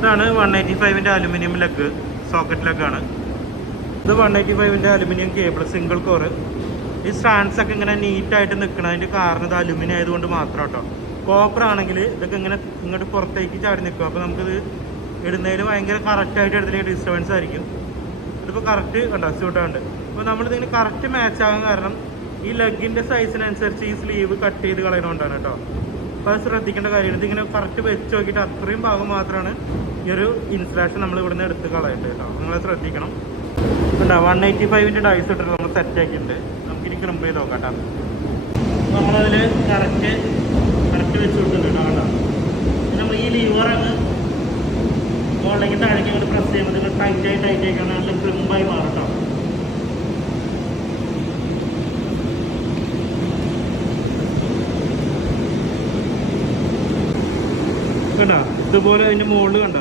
ഇതാണ് 185-ൻ്റെ aluminium leg, socket ലെഗാണ് ഇത്. 185-ൻ്റെ aluminium cable, single core. ഈ സ്റ്റാൻഡ്സ് ഒക്കെ ഇങ്ങനെ നീറ്റായിട്ട് നിൽക്കണതിൻ്റെ കാരണം ഇത് അലുമിനിയം ആയതുകൊണ്ട് മാത്രം കേട്ടോ. കോപ്പർ ആണെങ്കിൽ ഇതൊക്കെ ഇങ്ങനെ ഇങ്ങോട്ട് പുറത്തേക്ക് ചാടി നിൽക്കും. അപ്പോൾ നമുക്കിത് ഇടുന്നതിന് ഭയങ്കര കറക്റ്റായിട്ട് എടുത്തില്ലെങ്കിൽ ഡിസ്റ്റർബൻസ് ആയിരിക്കും. ഇതിപ്പോൾ കറക്റ്റ് കണ്ടോ സ്യൂട്ടാണ്ട്. അപ്പോൾ നമ്മളിതിന് കറക്റ്റ് മാച്ച് ആകാൻ കാരണം ഈ ലെഗിൻ്റെ സൈസിനനുസരിച്ച് ഈ സ്ലീവ് കട്ട് ചെയ്ത് കളയണോണ്ടാണ് കേട്ടോ. അപ്പോൾ അത് ശ്രദ്ധിക്കേണ്ട കാര്യമാണ്. ഇതിങ്ങനെ കറക്റ്റ് വെച്ച് നോക്കിയിട്ട് അത്രയും ഭാഗം മാത്രമാണ് ഈ ഒരു ഇൻസുലേഷൻ നമ്മൾ ഇവിടുന്ന് എടുത്ത് കളയേണ്ടത് കേട്ടോ. നിങ്ങളത് ശ്രദ്ധിക്കണം. കണ്ടോ 185-ൻ്റെ ഡൈസ് ഇട്ടിട്ട് നമ്മൾ സെറ്റാക്കിയിട്ടുണ്ട്. നമുക്കിനി ക്രിമ്പ് ചെയ്ത് നോക്കാം കേട്ടോ. നമ്മളതിൽ കറക്റ്റ് വെച്ച് കൊടുക്കുന്നുണ്ട് കേട്ടോ. നമ്മൾ ഈ ലീവർ അങ്ങ് മുകളിലേക്ക് താഴേക്ക് ഇങ്ങോട്ട് പ്രസ് ചെയ്യുമ്പോൾ നിങ്ങൾ ടൈറ്റായിട്ടാണ് നല്ല ക്രിമ്പായി മാറും കേട്ടോ. കണ്ടോ ഇതുപോലെ അതിൻ്റെ മുകളിൽ കണ്ടോ